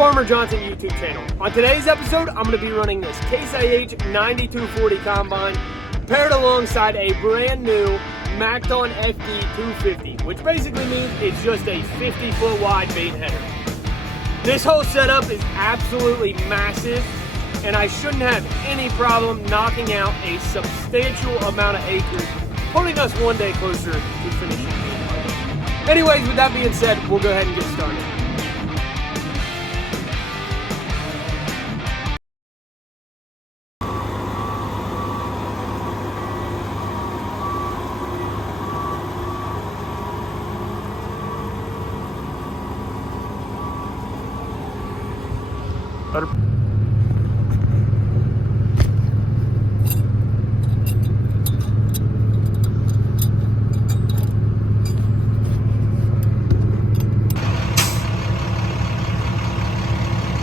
Farmer Johnson YouTube channel. On today's episode, I'm going to be running this Case IH 9240 combine paired alongside a brand new Macton FD 250, which basically means it's just a 50-foot wide bait header. This whole setup is absolutely massive, and I shouldn't have any problem knocking out a substantial amount of acres, putting us one day closer to finishing. Anyways, with that being said, we'll go ahead and get started.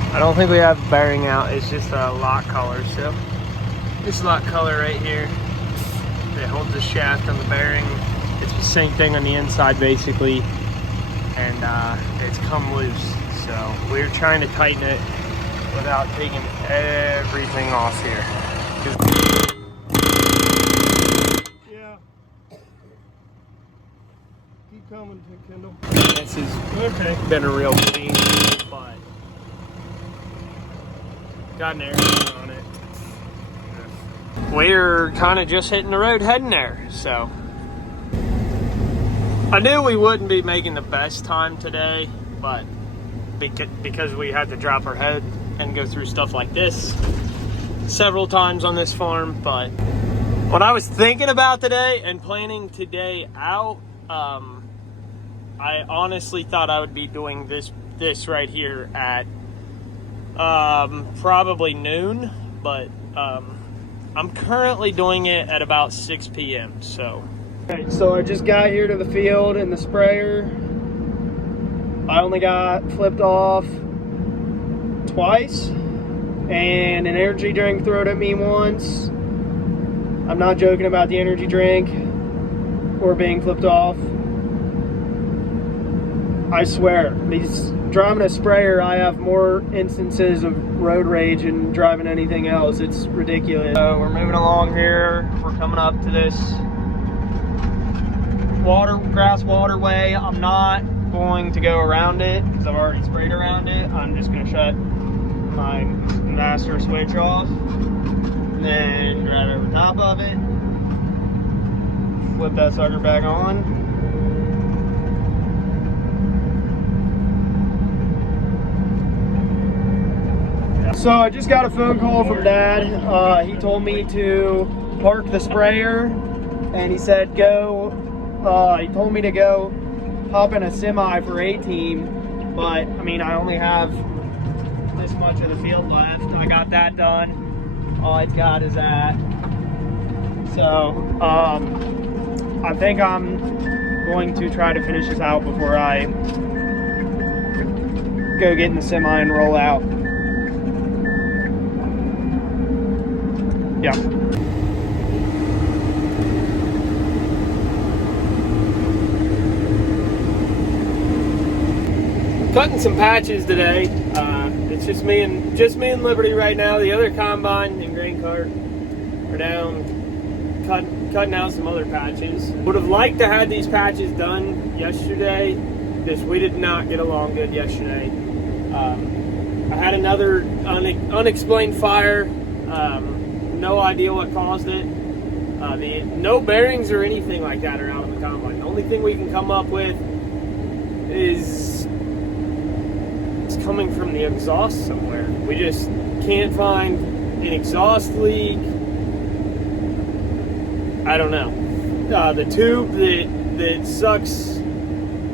I don't think we have bearing out, it's just a lock collar. So this lock collar right here that holds the shaft on the bearing, it's the same thing on the inside basically, and it's come loose. So we're trying to tighten it without taking everything off here. Yeah. Keep coming, Kendall. This has been a real pain, but got an air on it. We're kind of just hitting the road heading there, so I knew we wouldn't be making the best time today, but because we had to drop our head and go through stuff like this several times on this farm. But when I was thinking about today and planning today out, I honestly thought I would be doing this right here at probably noon, but I'm currently doing it at about 6 p.m. So I just got here to the field in the sprayer. I only got flipped off twice and an energy drink thrown at me once. I'm not joking about the energy drink or being flipped off. I swear, driving a sprayer, I have more instances of road rage and driving anything else. It's ridiculous. So we're moving along here. We're coming up to this grass waterway. I'm not going to go around it because I've already sprayed around it. I'm just going to shut my master switch off, and then right over top of it, flip that sucker back on. So I just got a phone call from Dad. He told me to park the sprayer, and he said he told me to go hop in a semi for 18, but I mean, I only have this much of the field left. I got that done. All it's got is that. So I think I'm going to try to finish this out before I go get in the semi and roll out. Yeah. Cutting some patches today. It's just me and Liberty right now. The other combine and grain cart are down cutting out some other patches. Would have liked to have these patches done yesterday, because we did not get along good yesterday. I had another unexplained fire. No idea what caused it. No bearings or anything like that are out on the combine. The only thing we can come up with is it's coming from the exhaust somewhere. We just can't find an exhaust leak. I don't know. The tube that sucks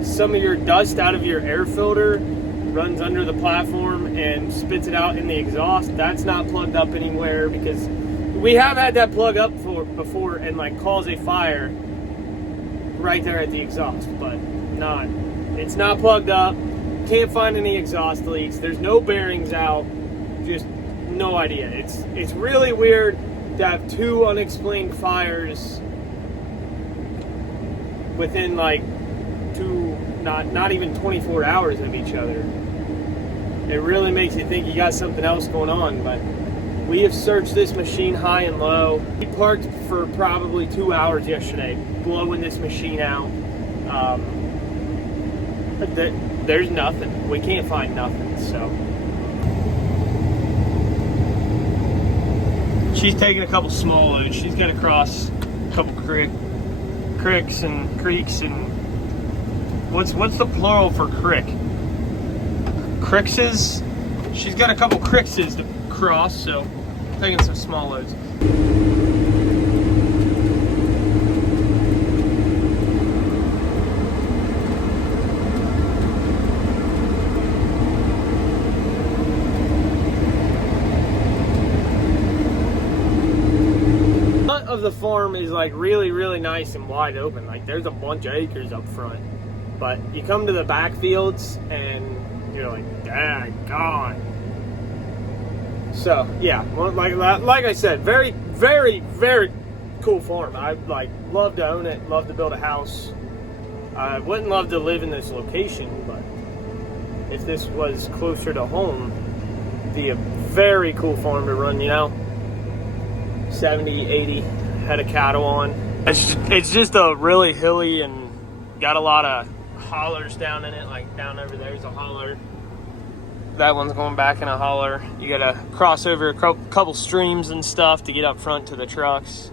some of your dust out of your air filter runs under the platform and spits it out in the exhaust. That's not plugged up anywhere, because we have had that plug up before and like cause a fire right there at the exhaust, but it's not plugged up. Can't find any exhaust leaks. There's no bearings out. Just no idea. It's really weird to have two unexplained fires within like not even 24 hours of each other. it really makes you think you got something else going on. But we have searched this machine high and low. We parked for probably 2 hours yesterday, blowing this machine out. There's nothing. We can't find nothing, so. She's taking a couple small loads. She's got to cross a couple creeks and what's the plural for crick? Crickses? She's got a couple crickses to cross, so taking some small loads. Of the farm is like really nice and wide open. Like there's a bunch of acres up front, but you come to the back fields and you're like, daggone. So yeah, like I said, very cool farm. I'd like love to own it, love to build a house. I wouldn't love to live in this location, but if this was closer to home, it'd be a very cool farm to run, you know. 70, 80 head of cattle on. It's just a really hilly and got a lot of hollers down in it. Like down over there's a holler. That one's going back in a holler. You gotta cross over a couple streams and stuff to get up front to the trucks.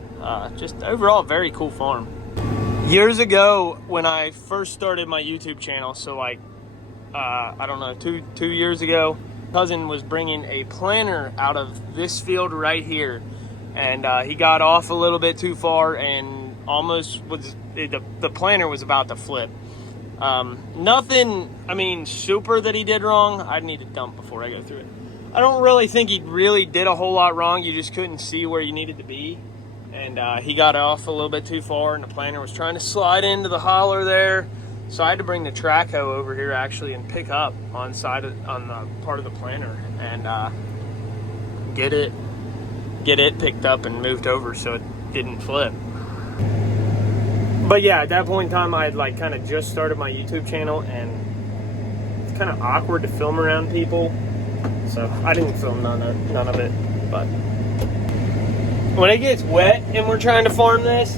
Just overall, very cool farm. Years ago, when I first started my YouTube channel, so like, I don't know, two years ago, cousin was bringing a planter out of this field right here. And he got off a little bit too far and almost was, the planter was about to flip. Nothing, I mean, super that he did wrong. I'd need to dump before I go through it. I don't really think he really did a whole lot wrong. You just couldn't see where you needed to be. And he got off a little bit too far and the planter was trying to slide into the holler there. So I had to bring the track hoe over here actually and pick up on the part of the planter and get it picked up and moved over so it didn't flip. But yeah, at that point in time, I had like kind of just started my YouTube channel and it's kind of awkward to film around people. So I didn't film none of it. But when it gets wet and we're trying to farm this,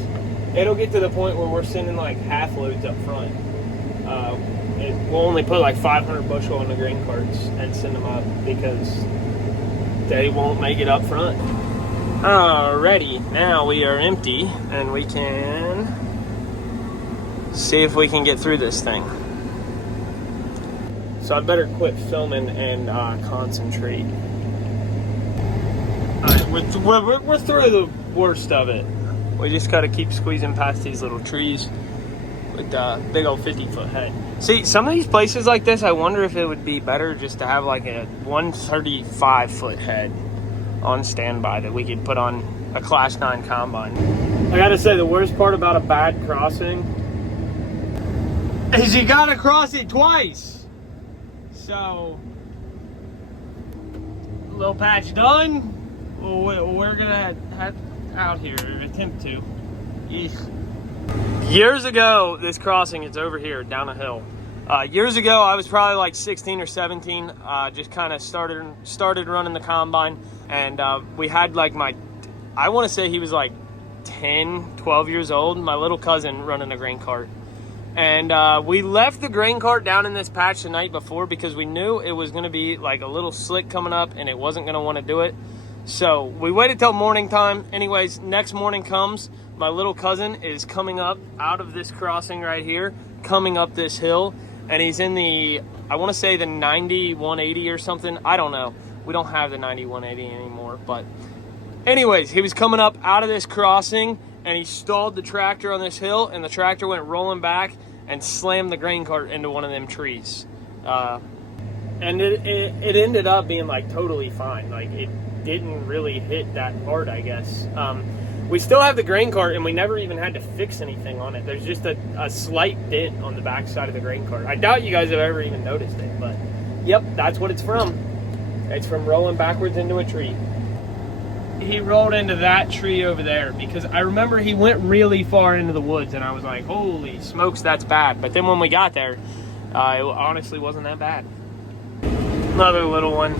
it'll get to the point where we're sending like half loads up front. We'll only put like 500 bushel on the grain carts and send them up because they won't make it up front. Alrighty, now we are empty and we can see if we can get through this thing. So I better quit filming and concentrate. Alright, we're through the worst of it. We just gotta keep squeezing past these little trees with big old 50-foot head. See, some of these places like this, I wonder if it would be better just to have like a 135-foot head on standby that we could put on a Class 9 combine. I gotta say, the worst part about a bad crossing is you gotta cross it twice. So, little patch done. We're gonna head out here, attempt to. Eesh. Years ago, this crossing, it's over here, down a hill. Years ago, I was probably like 16 or 17, just kind of started running the combine, and we had like I want to say he was like 10, 12 years old, my little cousin running a grain cart. And we left the grain cart down in this patch the night before because we knew it was going to be like a little slick coming up and it wasn't going to want to do it. So we waited till morning time. Anyways, next morning comes, my little cousin is coming up out of this crossing right here, coming up this hill. And he's in the, I want to say the 90-180 or something. I don't know. We don't have the 90-180 anymore. But anyways, he was coming up out of this crossing and he stalled the tractor on this hill and the tractor went rolling back and slammed the grain cart into one of them trees. And it ended up being like totally fine. Like it didn't really hit that hard, I guess. We still have the grain cart and we never even had to fix anything on it. There's just a slight dent on the back side of the grain cart. I doubt you guys have ever even noticed it, but yep, that's what it's from. It's from rolling backwards into a tree. He rolled into that tree over there because I remember he went really far into the woods and I was like, holy smokes, that's bad. But then when we got there, it honestly wasn't that bad. Another little one.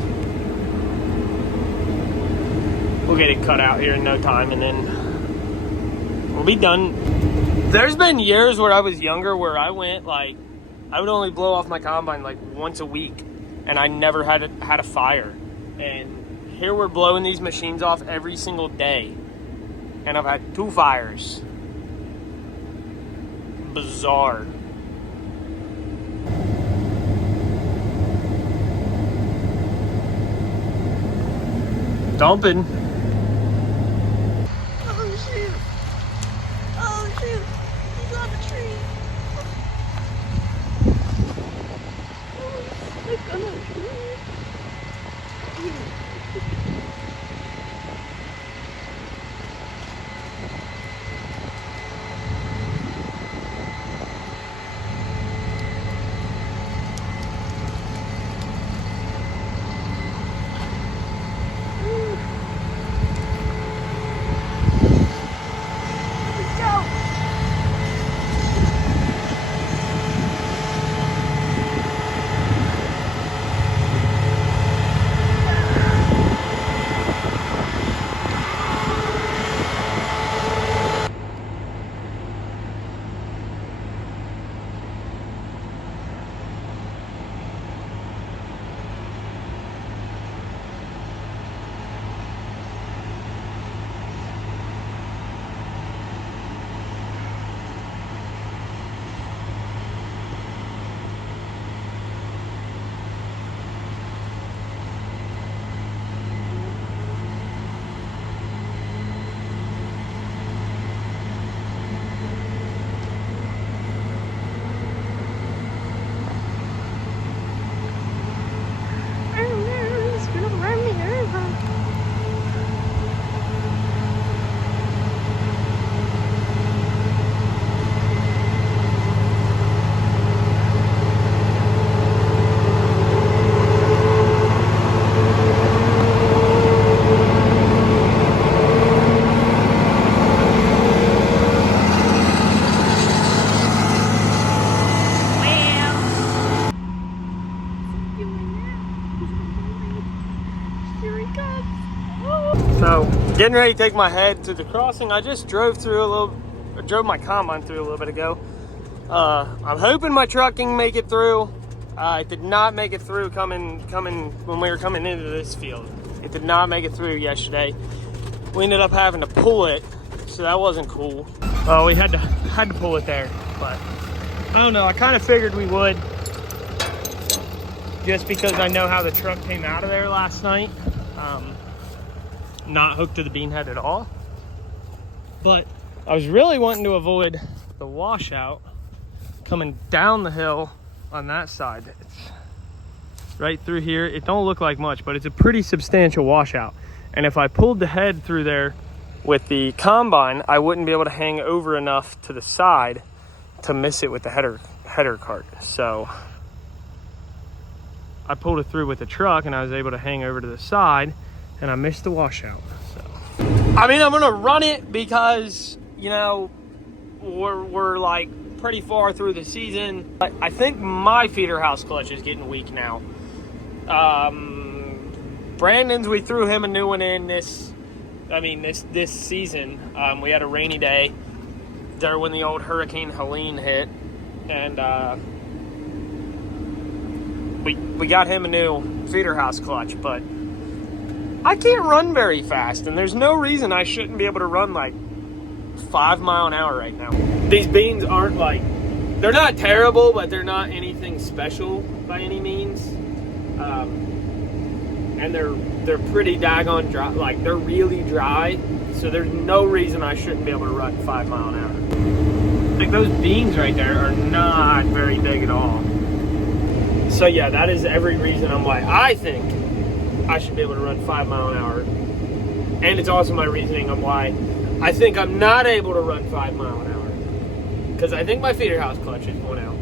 We'll get it cut out here in no time, and then we'll be done. There's been years where I was younger where I went like, I would only blow off my combine like once a week, and I never had a fire. And here we're blowing these machines off every single day, and I've had 2 fires. Bizarre. Dumping. Oh shoot! Oh shoot! He's on the tree. Oh, stuck on the tree. So, getting ready to take my head to the crossing. I just drove my combine through a little bit ago. I'm hoping my truck can make it through. It did not make it through coming when we were coming into this field. It did not make it through yesterday. We ended up having to pull it, so that wasn't cool. We had to pull it there, but I don't know. I kind of figured we would, just because I know how the truck came out of there last night. Not hooked to the bean head at all, but I was really wanting to avoid the washout coming down the hill on that side. It's right through here. It don't look like much, but it's a pretty substantial washout, and if I pulled the head through there with the combine, I wouldn't be able to hang over enough to the side to miss it with the header cart. So I pulled it through with the truck, and I was able to hang over to the side, and I missed the washout. So I mean, I'm gonna run it because, you know, we're like pretty far through the season. I think my feeder house clutch is getting weak now. Brandon's, we threw him a new one in this season. We had a rainy day there when the old Hurricane Helene hit, and we got him a new feeder house clutch, but I can't run very fast, and there's no reason I shouldn't be able to run like 5 miles an hour right now. These beans aren't like, they're not terrible, but they're not anything special by any means. And they're pretty daggone dry, like they're really dry, so there's no reason I shouldn't be able to run 5 miles an hour. Like, those beans right there are not very big at all. So yeah, that is every reason I'm like, I think I should be able to run 5 miles an hour. And it's also my reasoning on why I think I'm not able to run 5 miles an hour. Because I think my feeder house clutch is going out.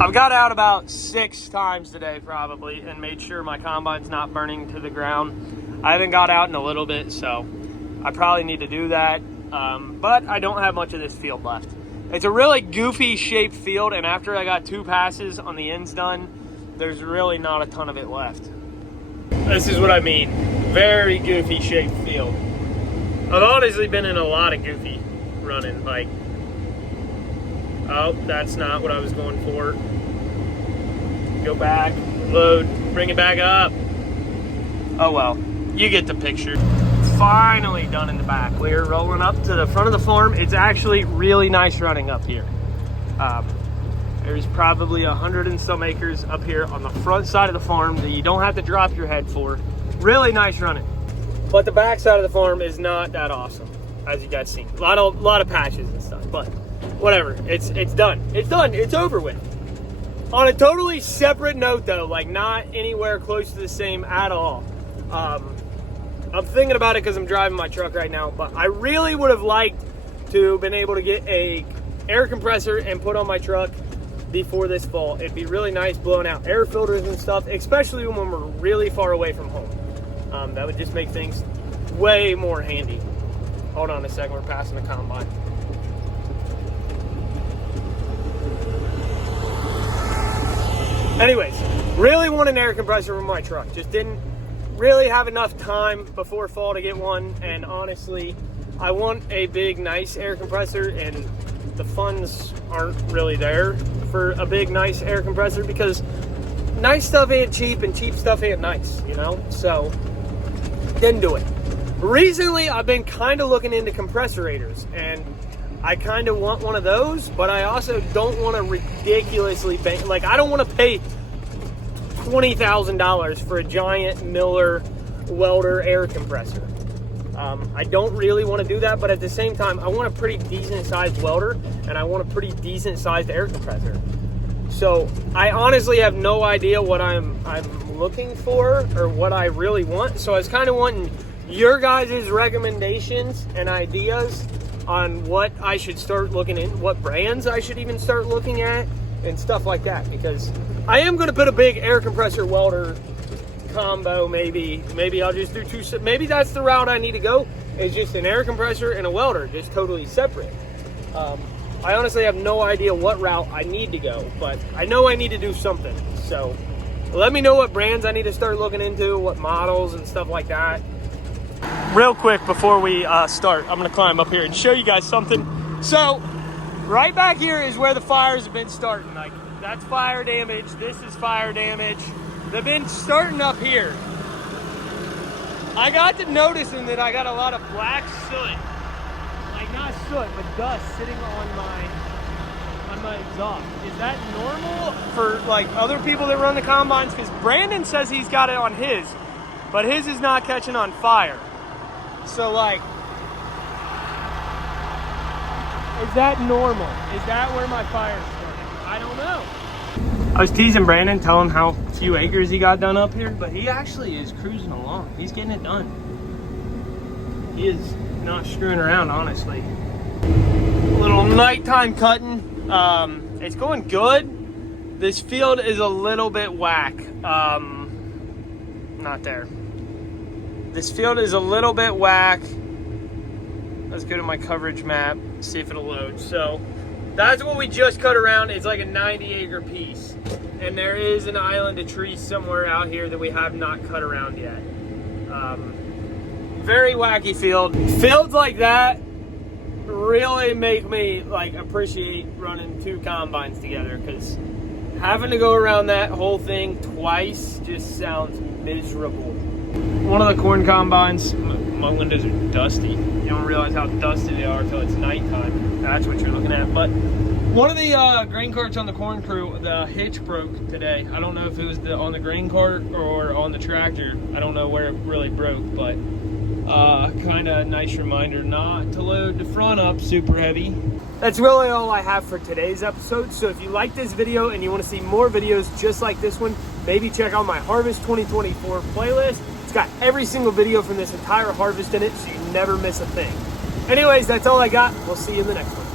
I've got out about 6 times today probably, and made sure my combine's not burning to the ground. I haven't got out in a little bit, so I probably need to do that. But I don't have much of this field left. It's a really goofy shaped field, and after I got 2 passes on the ends done, there's really not a ton of it left. This is what I mean. Very goofy shaped field. I've honestly been in a lot of goofy running. Like, oh, that's not what I was going for. Go back, load, bring it back up. Oh well, you get the picture. Finally done in the back. We're rolling up to the front of the farm. It's actually really nice running up here. There's probably 100 and some acres up here on the front side of the farm that you don't have to drop your head for. Really nice running. But the back side of the farm is not that awesome, as you guys seen. A lot of patches and stuff, but whatever. It's done. It's done. It's over with. On a totally separate note though, like not anywhere close to the same at all. I'm thinking about it because I'm driving my truck right now, but I really would have liked to have been able to get a air compressor and put on my truck before this fall. It'd be really nice blowing out air filters and stuff, especially when we're really far away from home. That would just make things way more handy. Hold on a second, we're passing the combine. Anyways, really want an air compressor for my truck. Just didn't really have enough time before fall to get one, and honestly, I want a big, nice air compressor, and the funds aren't really there for a big, nice air compressor because nice stuff ain't cheap and cheap stuff ain't nice, you know? So, didn't do it. Recently, I've been kind of looking into compressorators, and I kind of want one of those, but I also don't want to ridiculously pay, like I don't want to pay $20,000 for a giant Miller welder air compressor. I don't really want to do that, but at the same time, I want a pretty decent sized welder and I want a pretty decent sized air compressor. So I honestly have no idea what I'm looking for or what I really want. So I was kind of wanting your guys' recommendations and ideas on what I should start looking in, what brands I should even start looking at and stuff like that, because I am going to put a big air compressor welder combo. Maybe I'll just do two. Maybe that's the route I need to go, is just an air compressor and a welder, just totally separate. I honestly have no idea what route I need to go, but I know I need to do something. So let me know what brands I need to start looking into, what models and stuff like that. Real quick before we start, I'm going to climb up here and show you guys something. So right back here is where the fires have been starting. Like, that's fire damage. This is fire damage. They've been starting up here. I got to noticing that I got a lot of black soot. Like, not soot, but dust sitting on my exhaust. Is that normal for, like, other people that run the combines? Because Brandon says he's got it on his, but his is not catching on fire. So, like, is that normal? Is that where my fire's starting? I don't know. I was teasing Brandon, telling him how few acres he got done up here, but he actually is cruising along. He's getting it done. He is not screwing around, honestly. A little nighttime cutting. It's going good. This field is a little bit whack. Not there. This field is a little bit whack. Let's go to my coverage map, see if it'll load. So that's what we just cut around. It's like a 90-acre piece. And there is an island of trees somewhere out here that we have not cut around yet. Very wacky field. Fields like that really make me like appreciate running two combines together, because having to go around that whole thing twice just sounds miserable. One of the corn combines, my windows are dusty. You don't realize how dusty they are until it's nighttime. That's what you're looking at. But one of the grain carts on the corn crew, the hitch broke today. I don't know if it was on the grain cart or on the tractor. I don't know where it really broke, but kind of nice reminder not to load the front up super heavy. That's really all I have for today's episode. So if you like this video and you want to see more videos just like this one, maybe check out my Harvest 2024 playlist. It's got every single video from this entire harvest in it, so you never miss a thing. Anyways, that's all I got. We'll see you in the next one.